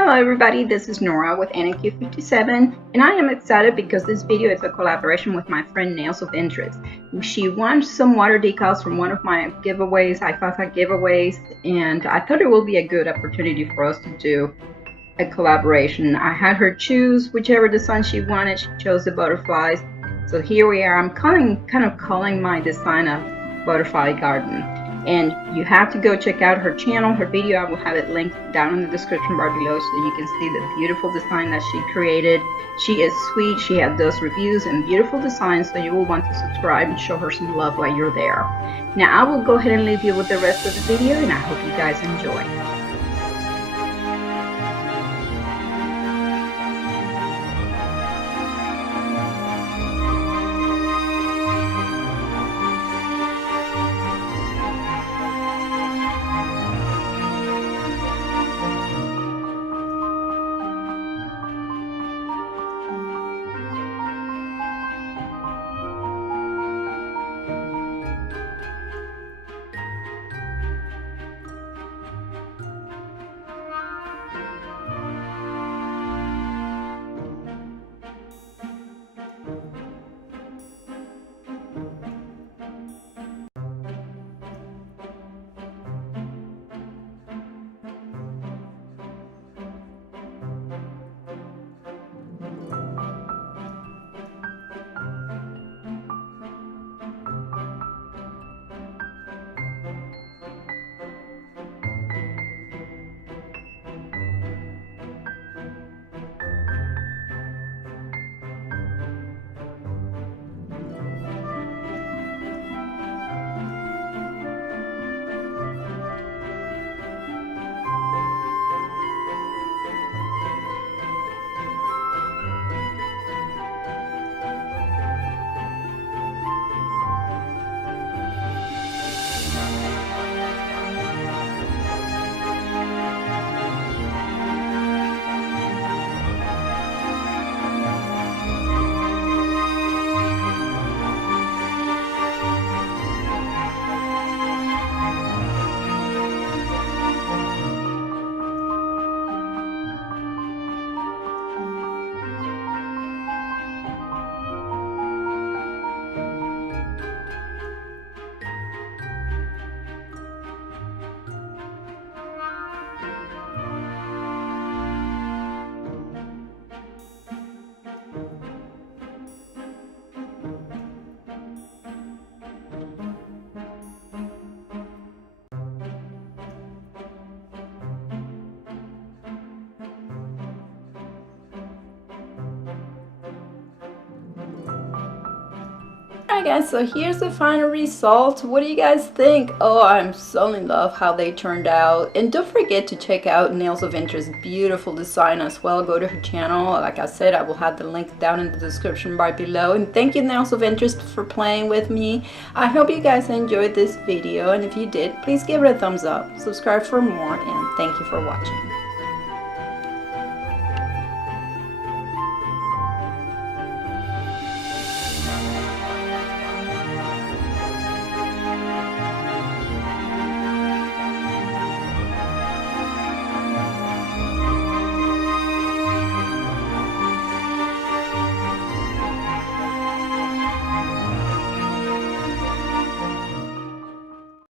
Hello everybody, this is Nora with NQ57 and I am excited because this video is a collaboration with my friend Nails of Interest. She won some water decals from one of my giveaways, iFafa giveaways, and I thought it would be a good opportunity for us to do a collaboration. I had her choose whichever design she wanted. She chose the butterflies. So here we are. I'm kind of calling my design a butterfly garden. And you have to go check out her channel, her video. I will have it linked down in the description bar below so you can see the beautiful design that she created. She is sweet. She does reviews and beautiful designs, so you will want to subscribe and show her some love while you're there. Now I will go ahead and leave you with the rest of the video, and I hope you guys enjoy. Alright guys, so here's the final result. What do you guys think? Oh, I'm so in love how they turned out. And don't forget to check out Nails of Interest's beautiful design as well. Go to her channel. Like I said, I will have the link down in the description bar below. And thank you, Nails of Interest, for playing with me. I hope you guys enjoyed this video, and if you did, please give it a thumbs up, subscribe for more, and thank you for watching.